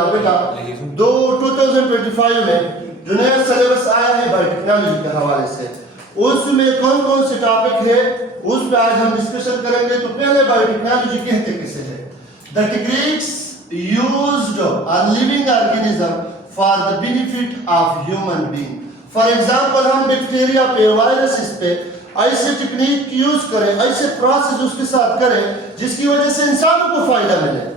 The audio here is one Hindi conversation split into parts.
जनाब बेटा 2025 में जो नया सिलेबस आया है बायोटेक्नोलॉजी के हवाले से, उसमें कौन कौन से टॉपिक है उस पर आज हम डिस्कशन करेंगे। तो पहले बायोटेक्नोलॉजी कहते किसे है? The techniques used on living organism for the benefit of human being. For example हम बैक्टीरिया पे, वायरसेस पे ऐसे टेक्निक यूज करें, ऐसे प्रोसेस उसके साथ करें जिसकी वजह से इंसानों को फायदा मिले।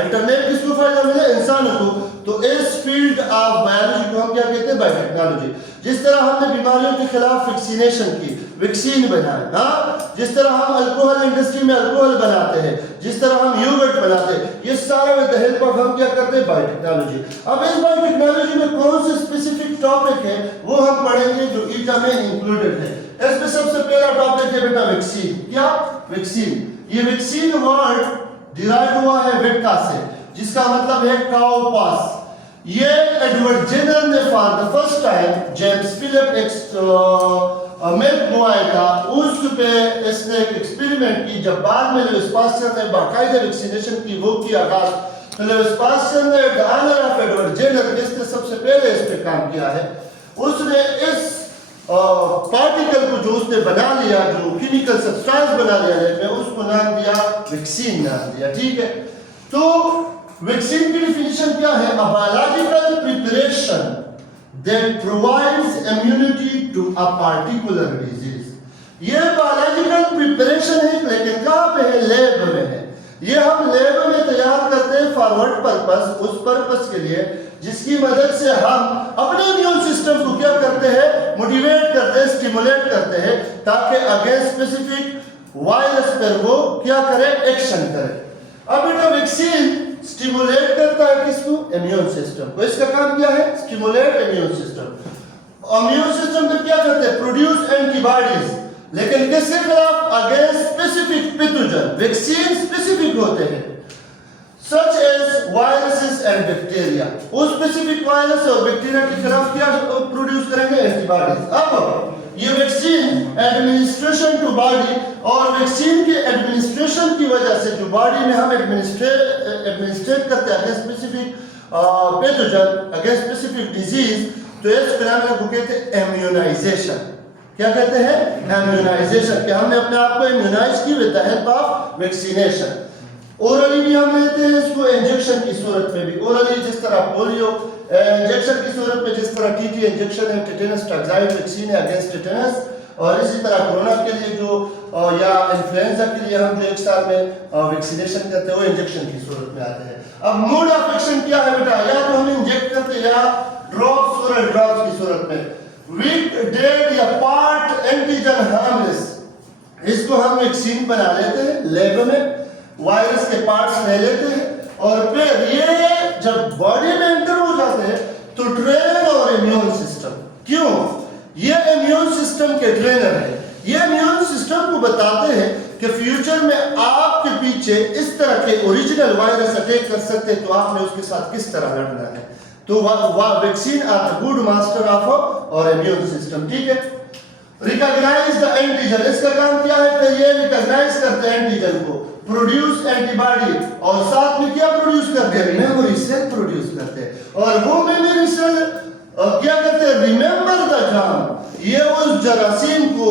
अल्टरनेट किसको फायदा मिले? इंसानों को। तो इस फील्ड ऑफ बायोलॉजी को हम क्या कहते हैं? बायोटेक्नोलॉजी। जिस तरह हमने बीमारियों के खिलाफ वैक्सीनेशन की, वैक्सीन बनाए, हाँ, जिस तरह हम अल्कोहल इंडस्ट्री में अल्कोहल बनाते हैं, जिस तरह हम योगर्ट बनाते हैं, ये सारा विद द हेल्प ऑफ हम क्या करते हैं? बायोटेक्नोलॉजी। अब इस बायोटेक्नोलॉजी में कौन से स्पेसिफिक टॉपिक है वो हम पढ़ेंगे जो ईटा में इंक्लूडेड है। इसमें सबसे पहला टॉपिक है बेटा वैक्सीन। क्या? वैक्सीन। ये वैक्सीन वर्ड डिराइव हुआ है वेक्का से, जिसका मतलब है काउ पास। ये एडवर्ड जेनर ने for the first time James Philip milk boy था, उस पे इसने एक एक्सपेरिमेंट की। जब बाद में लुइस पास्चर ने बाकायदा वैक्सीनेशन की वो की आगाज, तो लुइस पास्चर ने the honour of Edward Jenner, जिसने सबसे पहले इस पे काम किया है, उसने इस पार्टिकल को जो उसने बना लिया, जो केमिकल सब्सटेंस बना लिया है, उसको नाम दिया वैक्सीन, नाम दिया। ठीक है, तो वैक्सीन की डिफिनेशन क्या है? A biological preparation that provides immunity to a particular disease. ये बायोलॉजिकल प्रिपरेशन है, लेकिन कहाँ पे है? लैब में है। ये हम लैब में तैयार करते हैं फॉरवर्ड पर्पस, उस पर्पस के लिए जिसकी मदद से हम अपने इम्यून सिस्टम को क्या करते हैं? मोटिवेट करते हैं, स्टिमुलेट करते हैं, ताकि अगेंस्ट स्पेसिफिक वायरस पर वो क्या करे? एक्शन करे। अब बेटा वैक्सीन स्टिमुलेट करता है किसको? इम्यून सिस्टम को। इसका काम क्या है? Stimulate immune system. Immune system को क्या करते हैं? प्रोड्यूस एंटीबॉडीज, लेकिन किसके खिलाफ? Against specific pathogen. Vaccine specific होते हैं, such as viruses and bacteria। उस स्पेसिफिक वायरस और बैक्टीरिया के खिलाफ क्या प्रोड्यूस करेंगे? एंटीबॉडीज। अब ये वैक्सीन एडमिनिस्ट्रेशन टू बॉडी, और वैक्सीन के एडमिनिस्ट्रेशन की वजह से जो बॉडी में हम एडमिनिस्ट्रेट करते हैं specific pathogen, against specific disease, तो इस फिनोमेना को कहते हैं इम्यूनाइजेशन। क्या कहते हैं? इम्यूनाइजेशन, कि हमने अपने आप को इम्यूनाइज की with the help of vaccination. Orally भी हम लेते हैं इसको, इंजेक्शन की सूरत में भी। ओरली जिस तरह पोलियो इंजेक्शन की सूरत में, जिस तरह टीटी इंजेक्शन है, टेटेनस टॉक्साइड वैक्सीन है अगेंस्ट टेटेनस, और इसी तरह कोरोना के लिए जो या इन्फ्लुएंजा के लिए हम जो एक साल में वैक्सीनेशन करते हैं, वो इंजेक्शन की सूरत में आते हैं। अब मोड ऑफ एक्शन क्या है बेटा? या तो हम इंजेक्ट करते हैं या ड्रॉप्स, ओरल ड्रॉप्स की सूरत में। वीक, डेड या पार्ट एंटीजन हार्मलेस, इसको हम वैक्सीन बना लेते हैं लैब में, वायरस के पार्ट्स ले लेते हैं, और फिर ये जब बॉडी में एंटर हो जाते हैं तो ट्रेन और इम्यून सिस्टम, क्यों? ये इम्यून सिस्टम के ट्रेनर है। ये इम्यून सिस्टम को बताते हैं कि फ्यूचर में आपके पीछे इस तरह के ओरिजिनल वायरस अटैक कर सकते हैं, तो आपने उसके साथ किस तरह लड़ना है। तो vaccine are the good master of our immune system. ठीक है, रिकॉग्नाइज द एंटीजन, इसका काम क्या है? फिर ये रिकॉग्नाइज करते हैं एंटीजन को, प्रोड्यूस एंटीबॉडी, और साथ में क्या प्रोड्यूस करते हैं? मेमोरी सेल प्रोड्यूस करते हैं। और वो मेमोरी सेल क्या करते हैं? Remember the germ. ये उस जरासीम को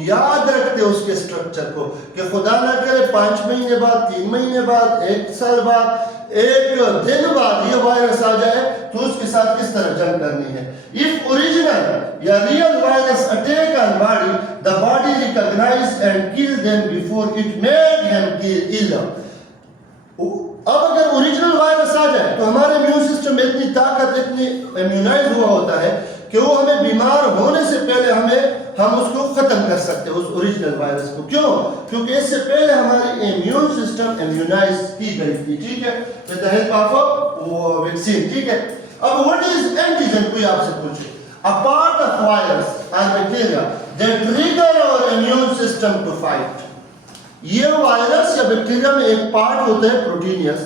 याद रखते हैं, उसके स्ट्रक्चर को, कि खुदा ना करे 5 महीने बाद, 3 महीने बाद, 1 साल बाद, 1 दिन बाद ये वायरस आ जाए तो उसके साथ किस तरह जंग करनी है। इफ ओरिजिनल या real virus attack on body, the body recognize and kill them before it made him kill ill. अब अगर ओरिजिनल वायरस आ जाए तो हमारे इम्यून सिस्टम में इतनी ताकत, इतनी इम्यूनाइज हुआ होता है कि वो हमें बीमार होने से पहले हम उसको खत्म कर सकते हैं, उस ओरिजिनल वायरस को। क्यों? क्योंकि इससे पहले हमारी इम्यून सिस्टम इम्यूनाइज की गई थी। ठीक है, with the help of vaccine. ठीक है, अब व्हाट इज एंटीजन? कोई आपसे पूछे, a part of virus or bacteria that trigger our immune system to fight. ये वायरस या बैक्टीरिया में एक पार्ट होता है प्रोटीनियस,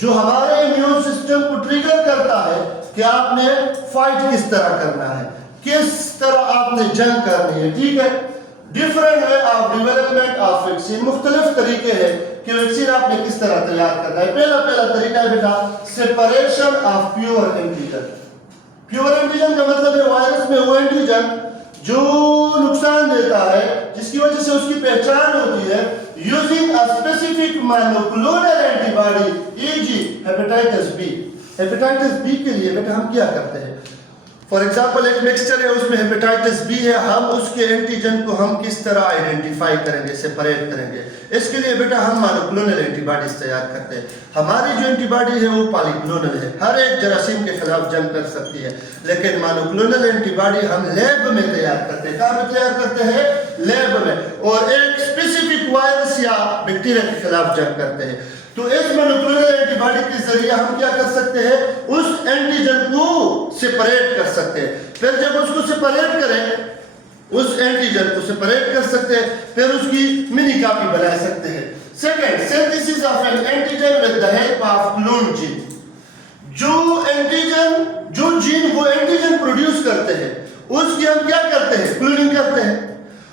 जो हमारे इम्यून सिस्टम को ट्रिगर करता है कि आपने फाइट किस तरह करना है, किस तरह आपने जंग करनी है। ठीक है, different way of development of vaccine, मुख्तलिफ तरीके हैं कि वैक्सीन आपने किस तरह तैयार करना है। पहला तरीका है बेटा separation of pure antigen. Pure antigen का मतलब है वायरस में वो एंटीजन जो नुकसान देता है, जिसकी वजह से उसकी पहचान होती है, using a specific monoclonal antibody eg hepatitis B. Hepatitis B के लिए बेटा हम क्या करते हैं, फॉर एग्जांपल एक मिक्सचर है उसमें हेपेटाइटिस बी है, हम उसके एंटीजन को हम किस तरह आइडेंटिफाई करेंगे, सेपरेट करेंगे। इसके लिए बेटा हम मोनोक्लोनल एंटीबॉडीज तैयार करते हैं। हमारी जो एंटीबॉडी है वो पॉलीक्लोनल है, हर एक जरासीम के खिलाफ जंग कर सकती है, लेकिन मोनोक्लोनल एंटीबॉडी हम लैब में तैयार करते हैं। कहाँ पे तैयार करते हैं? लैब में, और एक स्पेसिफिक वायरस या बैक्टीरिया के खिलाफ जंग करते हैं। तो इस मोनोक्लोनल एंटीबॉडी के जरिए हम क्या कर सकते हैं, उस एंटीजन को सेपरेट कर सकते हैं। फिर जब उसको सेपरेट करें, उस एंटीजन को सेपरेट कर सकते हैं, फिर उसकी मिनी कॉपी बना सकते हैं। Second, synthesis of N antigen with the help of clone gene. जो जीन वो एंटीजन प्रोड्यूस करते हैं उसकी हम क्या करते हैं, क्लोनिंग करते हैं।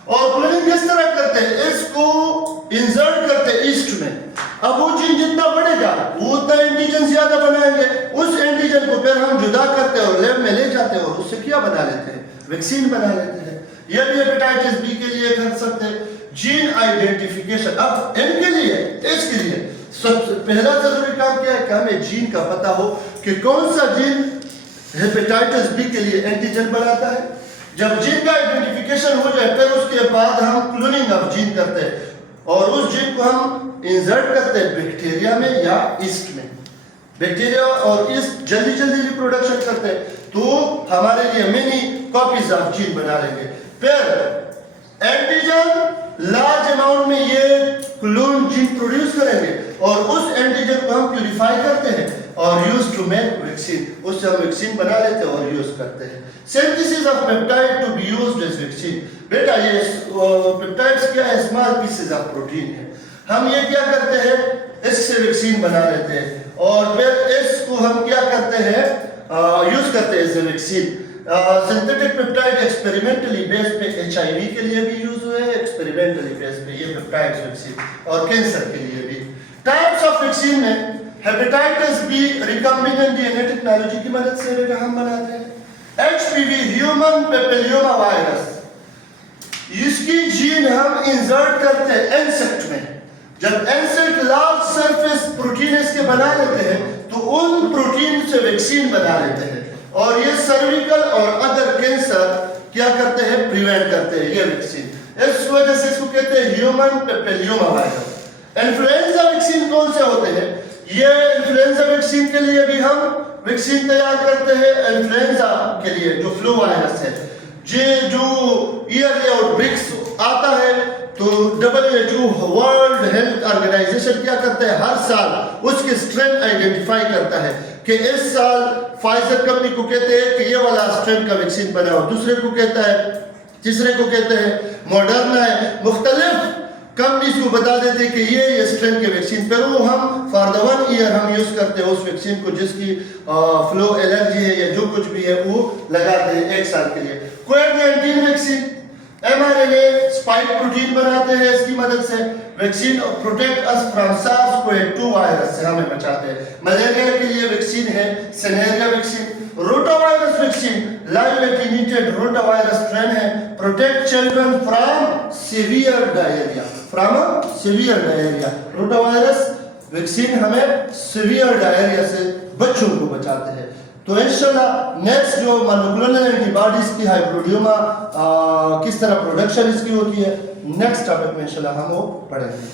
और क्लोनिंग किस तरह करते हैं, इसको इंसर्ट करते हैं ईस्ट में। अब वो जीन जितना बढ़ेगा वो उतना एंटीजन ज्यादा बनाएंगे, उस एंटीजन को फिर हम जुदा करते हैं और लैब में ले जाते हैं और उससे क्या बना लेते हैं, वैक्सीन बना लेते हैं। ये भी हेपेटाइटिस बी के लिए कर सकते हैं। जीन आइडेंटिफिकेशन, अब इनके लिए, इसके लिए सबसे पहला जरूरी काम क्या है कि हमें जीन का पता हो कि कौन सा जीन हेपेटाइटिस बी के लिए एंटीजन बनाता है। जब जीन का आइडेंटिफिकेशन हो जाए फिर उसके बाद हम क्लोनिंग ऑफ जीन करते हैं और उस जीन को हम इंसर्ट करते हैं बैक्टीरिया में या ईस्ट में। बैक्टीरिया और ईस्ट जल्दी जल्दी रिप्रोडक्शन करते हैं, तो हमारे लिए मिनी कॉपीज ऑफ जीन बना लेंगे। फिर एंटीजन लार्ज अमाउंट में ये क्लोन जीन प्रोड्यूस करेंगे और उस एंटीजन को हम प्यूरिफाई करते हैं और यूज टू मेक वैक्सीन, उससे हम वैक्सीन बना लेते हैं और यूज करते हैं। Synthesis of peptide to be used as vaccine. बेटा ये पेप्टाइड्स क्या है, स्मॉल पीसेस ऑफ प्रोटीन है। हम ये क्या करते हैं, इससे वैक्सीन बना लेते हैं और फिर इसको हम क्या करते हैं, यूज करते हैं as a vaccine. Synthetic peptide experimentally base पे एचआईवी के लिए भी यूज हुए हैं, एक्सपेरिमेंटली बेस पे ये पेप्टाइड्स वैक्सीन और कैंसर के लिए भी। टाइप्स ऑफ वैक्सीन में hepatitis B recombinant DNA technology की मदद से बेटा हम बनाते हैं। एचपीवी ह्यूमन पेपिलोमा वायरस, इसकी जीन हम इंसर्ट करते हैं इंसेक्ट में। जब इंसेक्ट लार्ज सरफेस प्रोटीन इसके बना लेते हैं तो उन प्रोटीन से वैक्सीन बना लेते हैं और ये सर्विकल और अदर कैंसर क्या करते हैं, प्रिवेंट करते हैं ये वैक्सीन। इस वजह से इसको कहते हैं human papilloma virus. Influenza vaccine कौन से होते हैं, ये इन्फ्लुएंजा वैक्सीन के लिए भी हम वैक्सीन तैयार करते हैं। इन्फ्लुएंजा के लिए जो फ्लू वायरस है, जो ईयरली आउटब्रेक्स आता है तो WHO वर्ल्ड हेल्थ ऑर्गेनाइजेशन क्या करता है, हर साल उसके स्ट्रेन आइडेंटिफाई करता है कि इस साल फाइजर कंपनी को कहते हैं कि ये वाला स्ट्रेन का वैक्सीन बनाओ, दूसरे को कहता है, तीसरे को कहते हैं मॉडर्ना है, मुख्तलिफ कंपनीज को बता देते हैं कि ये स्ट्रेन के वैक्सीन, फिर वो हम फॉर द 1 ईयर हम यूज करते हैं उस वैक्सीन को, जिसकी फ्लो एलर्जी है या जो कुछ भी है वो लगाते हैं 1 साल के लिए। कोविड-19 वैक्सीन, mRNA स्पाइक प्रोटीन बनाते हैं, इसकी मदद से vaccine protect us from SARS-CoV-2 virus से हमें बचाते हैं। मलेरिया के लिए वैक्सीन है सेनेरिया vaccine. Rotavirus vaccine live attenuated rotavirus strain है, protect children from severe diarrhoea, rotavirus vaccine हमें सीवियर डायरिया से बच्चों को बचाते हैं। तो इंशाल्लाह नेक्स्ट जो मोनोक्लोनल एंटीबॉडीज की हाइब्रिडियोमा किस तरह प्रोडक्शन इसकी होती है, नेक्स्ट टॉपिक में इंशाल्लाह हम वो पढ़ेंगे।